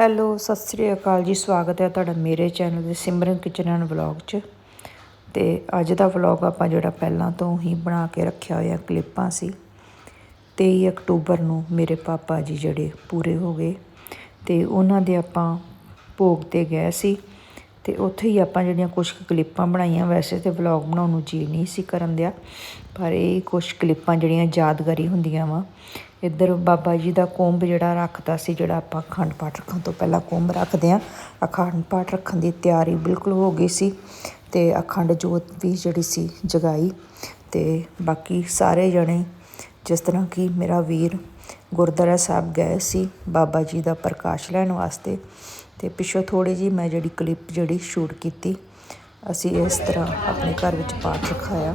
Hello, Sat Sri ਅਕਾਲ ਜੀ, ਸਵਾਗਤ ਹੈ ਤੁਹਾਡਾ ਮੇਰੇ ਚੈਨਲ ਦੇ ਸਿਮਰਨ ਕਿਚਨ ਐਂਡ ਵਲੌਗ 'ਚ। ਤੇ ਅੱਜ ਦਾ ਵਲੌਗ ਆਪਾਂ ਜਿਹੜਾ ਪਹਿਲਾਂ ਤੋਂ ਹੀ ਬਣਾ ਕੇ ਰੱਖਿਆ ਹੋਇਆ ਕਲਿੱਪਾਂ ਸੀ। 23 ਅਕਤੂਬਰ ਨੂੰ ਮੇਰੇ ਪਾਪਾ ਜੀ ਜਿਹੜੇ ਪੂਰੇ ਹੋ ਗਏ। ਤੇ ਉਹਨਾਂ ਦੇ ਆਪਾਂ ਭੋਗ ਤੇ ਗਏ ਸੀ। ਤੇ ਉੱਥੇ ਹੀ ਆਪਾਂ ਜਿਹੜੀਆਂ ਕੁਝ ਕਲਿੱਪਾਂ ਬਣਾਈਆਂ, ਵੈਸੇ ਤੇ ਵਲੌਗ ਬਣਾਉਣ ਨੂੰ ਜੀ ਨਹੀਂ ਸੀ ਕਰਨ ਦਿਆ। ਪਰ ਇਹ ਕੁਝ ਕਲਿੱਪਾਂ ਜਿਹੜੀਆਂ ਯਾਦਗਾਰੀ ਹੁੰਦੀਆਂ ਵਾ ਇੱਧਰ ਬਾਬਾ ਜੀ ਦਾ ਕੁੰਭ ਜਿਹੜਾ ਰੱਖਦਾ ਸੀ, ਜਿਹੜਾ ਆਪਾਂ ਅਖੰਡ ਪਾਠ ਰੱਖਣ ਤੋਂ ਪਹਿਲਾਂ ਕੁੰਭ ਰੱਖਦੇ ਹਾਂ। ਅਖੰਡ ਪਾਠ ਰੱਖਣ ਦੀ ਤਿਆਰੀ ਬਿਲਕੁਲ ਹੋ ਗਈ ਸੀ ਅਤੇ ਅਖੰਡ ਜੋਤ ਵੀ ਜਿਹੜੀ ਸੀ ਜਗਾਈ ਅਤੇ ਬਾਕੀ ਸਾਰੇ ਜਣੇ ਜਿਸ ਤਰ੍ਹਾਂ ਕਿ ਮੇਰਾ ਵੀਰ ਗੁਰਦੁਆਰਾ ਸਾਹਿਬ ਗਏ ਸੀ, ਬਾਬਾ ਜੀ ਦਾ ਪ੍ਰਕਾਸ਼ ਲੈਣ ਵਾਸਤੇ ਅਤੇ ਪਿੱਛੋਂ ਥੋੜ੍ਹੀ ਜੀ ਮੈਂ ਜਿਹੜੀ ਕਲਿੱਪ ਜਿਹੜੀ ਸ਼ੂਟ ਕੀਤੀ, ਅਸੀਂ ਇਸ ਤਰ੍ਹਾਂ ਆਪਣੇ ਘਰ ਵਿੱਚ ਪਾਠ ਰਖਾਇਆ।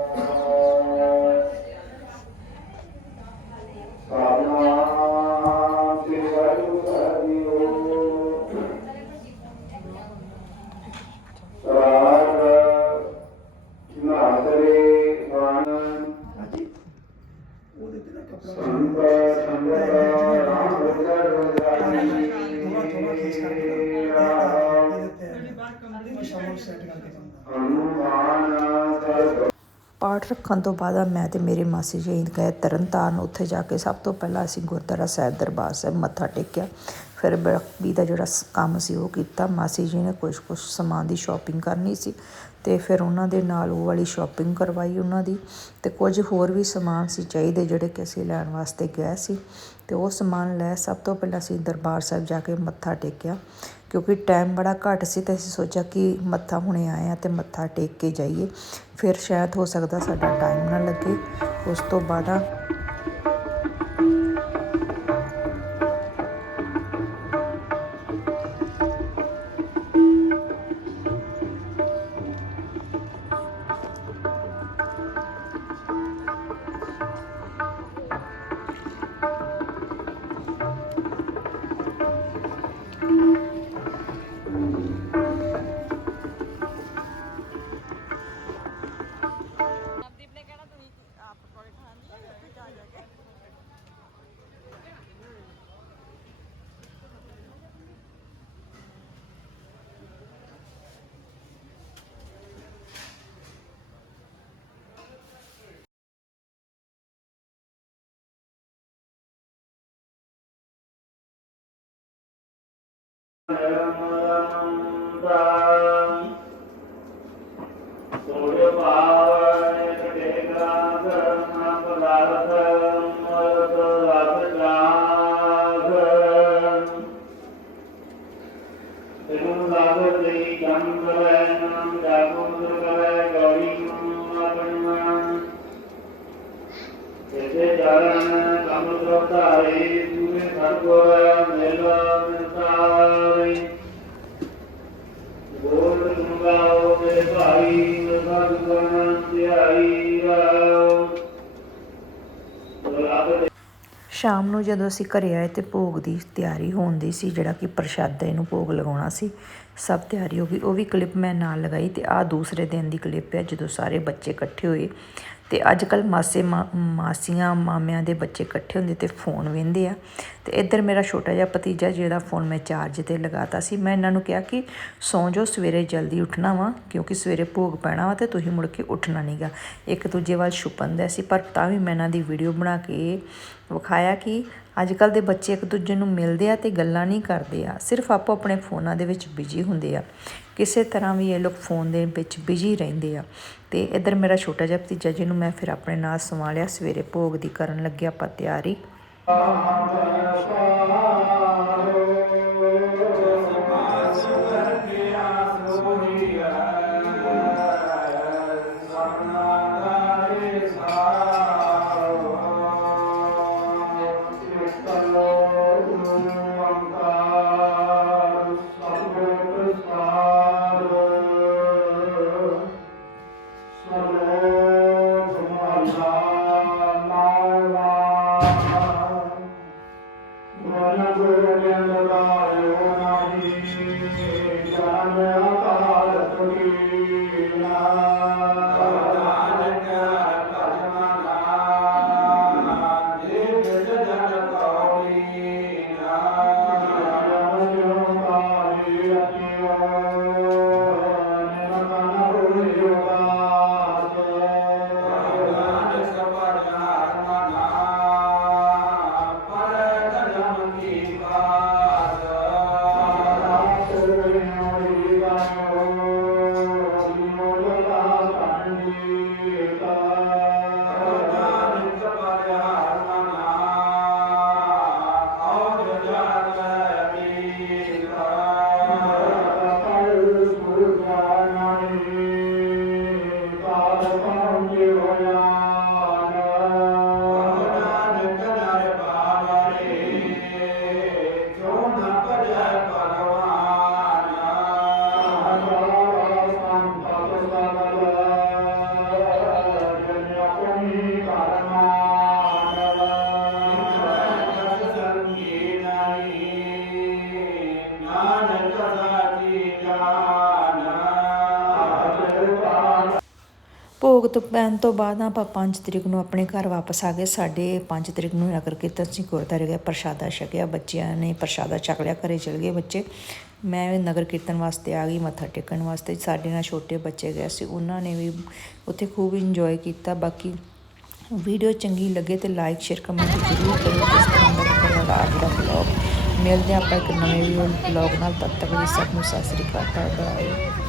ਹਨੂਮਾਨ ਸਰਬ ਪਾਠ ਰੱਖਣ ਤੋਂ ਬਾਅਦ ਮੈਂ ਤੇ ਮੇਰੇ ਮਾਸੀ ਜੀ ਗਏ ਤਰਨਤਾਰਨ। ਉੱਥੇ ਜਾ ਕੇ ਸਭ ਤੋਂ ਪਹਿਲਾਂ ਅਸੀਂ ਗੁਰਦੁਆਰਾ ਸਾਹਿਬ ਦਰਬਾਰ ਸਾਹਿਬ ਮੱਥਾ ਟੇਕਿਆ। ਫਿਰ ਬਾਕੀ ਦਾ ਜਿਹੜਾ ਸ- ਕੰਮ ਸੀ ਉਹ ਕੀਤਾ। ਮਾਸੀ ਜੀ ਨੇ ਕੁਝ ਕੁਝ ਸਮਾਨ ਦੀ ਸ਼ਾਪਿੰਗ ਕਰਨੀ ਸੀ ਤੇ ਫਿਰ ਉਹਨਾਂ ਦੇ ਨਾਲ ਉਹ ਵਾਲੀ ਸ਼ਾਪਿੰਗ ਕਰਵਾਈ ਉਹਨਾਂ ਦੀ ਤੇ ਕੁਝ ਹੋਰ ਵੀ ਸਮਾਨ ਸੀ ਚਾਹੀਦੇ ਜਿਹੜੇ ਕਿ ਅਸੀਂ ਲੈਣ ਵਾਸਤੇ ਗਏ ਸੀ। ਤੇ ਉਹ ਸਮਾਨ ਲੈ ਸਭ ਤੋਂ ਪਹਿਲਾਂ ਅਸੀਂ ਦਰਬਾਰ ਸਾਹਿਬ ਜਾ ਕੇ ਮੱਥਾ ਟੇਕਿਆ। ਕਿਉਂਕਿ ਟਾਈਮ ਬੜਾ ਘੱਟ ਸੀ ਅਤੇ ਅਸੀਂ ਸੋਚਿਆ ਕਿ ਮੱਥਾ ਹੁਣੇ ਆਏ ਹਾਂ ਅਤੇ ਮੱਥਾ ਟੇਕ ਕੇ ਜਾਈਏ। ਫਿਰ ਸ਼ਾਇਦ ਹੋ ਸਕਦਾ ਸਾਡਾ ਟਾਈਮ ਨਾ ਲੱਗੇ। ਉਸ ਤੋਂ ਬਾਅਦ ਆ ਚਰਨ ਕਮ ਧਾਰੇ ਸੂਰੇ ਸਰਗੋਰ ਮੇਲਾ ਮਿਸਾਰੇ ਬੋਲ ਸੁਣਾਓ ਤੇ ਭਾਈ ਸਤਿਗੁਰਾਂ ਧਿਆਈ ਰਾਮ ਸ਼ਾਮ ਨੂੰ ਜਦੋਂ ਅਸੀਂ ਘਰੇ ਆਏ ਤੇ ਭੋਗ ਦੀ ਤਿਆਰੀ ਹੋਣ ਦੀ ਸੀ, ਜਿਹੜਾ ਕਿ ਪ੍ਰਸ਼ਾਦੇ ਨੂੰ ਭੋਗ ਲਗਾਉਣਾ ਸੀ, ਸਭ ਤਿਆਰੀ ਹੋ ਗਈ। ਉਹ ਵੀ ਕਲਿੱਪ ਮੈਂ ਨਾਲ ਲਗਾਈ ਤੇ ਆਹ ਦੂਸਰੇ ਦਿਨ ਦੀ ਕਲਿੱਪ ਹੈ, ਜਦੋਂ ਸਾਰੇ ਬੱਚੇ ਇਕੱਠੇ ਹੋਏ। ਅਤੇ ਅੱਜ ਕੱਲ੍ਹ ਮਾਸੇ ਮਾ- ਮਾਸੀਆਂ, ਮਾਮਿਆਂ ਦੇ ਬੱਚੇ ਇਕੱਠੇ ਹੁੰਦੇ ਅਤੇ ਫੋਨ ਵੇਂਦੇ ਆ। ਅਤੇ ਇੱਧਰ ਮੇਰਾ ਛੋਟਾ ਜਿਹਾ ਭਤੀਜਾ ਜਿਹਦਾ ਫੋਨ ਮੈਂ ਚਾਰਜ ਤੇ ਲਗਾਤਾ ਸੀ, ਮੈਂ ਇਹਨਾਂ ਨੂੰ ਕਿਹਾ ਕਿ ਸੌਂ ਜਾਓ, ਸਵੇਰੇ ਜਲਦੀ ਉੱਠਣਾ ਵਾ, ਕਿਉਂਕਿ ਸਵੇਰੇ ਭੋਗ ਪੈਣਾ ਵਾ ਅਤੇ ਤੁਸੀਂ ਮੁੜ ਕੇ ਉੱਠਣਾ ਨਹੀਂਗਾ ਇੱਕ ਦੂਜੇ ਵੱਲ ਛੁਪਣ ਦੇ ਸੀ, ਪਰ ਤਾਂ ਵੀ ਮੈਂ ਇਹਨਾਂ ਦੀ ਵੀਡੀਓ ਬਣਾ ਕੇ ਵਿਖਾਇਆ ਕਿ ਅੱਜ ਕੱਲ ਦੇ ਬੱਚੇ ਇੱਕ ਦੂਜੇ ਨੂੰ ਮਿਲਦੇ ਆ ਤੇ ਗੱਲਾਂ ਨਹੀਂ ਕਰਦੇ ਆ। ਸਿਰਫ ਆਪੋ ਆਪਣੇ ਫੋਨਾਂ ਦੇ ਵਿੱਚ ਬਿਜ਼ੀ ਹੁੰਦੇ ਆ। ਕਿਸੇ ਤਰ੍ਹਾਂ ਵੀ ਇਹ ਲੋਕ ਫੋਨ ਦੇ ਵਿੱਚ ਬਿਜ਼ੀ ਰਹਿੰਦੇ ਆ। ਤੇ ਇੱਧਰ ਮੇਰਾ ਛੋਟਾ ਜਿਹਾ ਭਤੀਜਾ ਜਿਹਨੂੰ ਮੈਂ ਫਿਰ ਆਪਣੇ ਨਾਲ ਸੰਭਾਲਿਆ, ਸਵੇਰੇ ਭੋਗ ਦੀ ਕਰਨ ਲੱਗਿਆ ਆਪਾਂ ਤਿਆਰੀ। Amen. ਭੋਗ ਤੋਂ ਪੈਣ ਤੋਂ ਬਾਅਦ ਆਪਾਂ 5 ਤਰੀਕ ਨੂੰ ਆਪਣੇ ਘਰ ਵਾਪਸ ਆ ਗਏ। ਸਾਡੇ 5 ਤਰੀਕ ਨੂੰ ਨਗਰ ਕੀਰਤਨ ਸੀ ਗੁਰਦੁਆਰੇ ਗਏ, ਪ੍ਰਸ਼ਾਦਾ ਛਕਿਆ, ਬੱਚਿਆਂ ਨੇ ਪ੍ਰਸ਼ਾਦਾ ਛਕ ਲਿਆ, ਘਰੇ ਚਲ ਗਏ ਬੱਚੇ। ਮੈਂ ਨਗਰ ਕੀਰਤਨ ਵਾਸਤੇ ਆ ਗਈ, ਮੱਥਾ ਟੇਕਣ ਵਾਸਤੇ। ਸਾਡੇ ਨਾਲ ਛੋਟੇ ਬੱਚੇ ਗਏ ਸੀ, ਉਹਨਾਂ ਨੇ ਵੀ ਉੱਥੇ ਖੂਬ ਇੰਜੋਏ ਕੀਤਾ। ਬਾਕੀ ਵੀਡੀਓ ਚੰਗੀ ਲੱਗੇ ਤੇ ਲਾਈਕ ਸ਼ੇਅਰ ਕਮੈਂਟ ਜ਼ਰੂਰ ਕਰਿਓ। ਇਸ ਤਰ੍ਹਾਂ ਦਾ ਤੁਹਾਡਾ ਅੱਜ ਮਿਲਦੇ ਹਾਂ ਆਪਾਂ ਇੱਕ ਨਵੇਂ ਵਲੌਗ ਨਾਲ। ਤਦ ਤੱਕ ਲਈ ਸਭ ਨੂੰ ਸਤਿ ਸ੍ਰੀ ਅਕਾਲ ਬਾਏ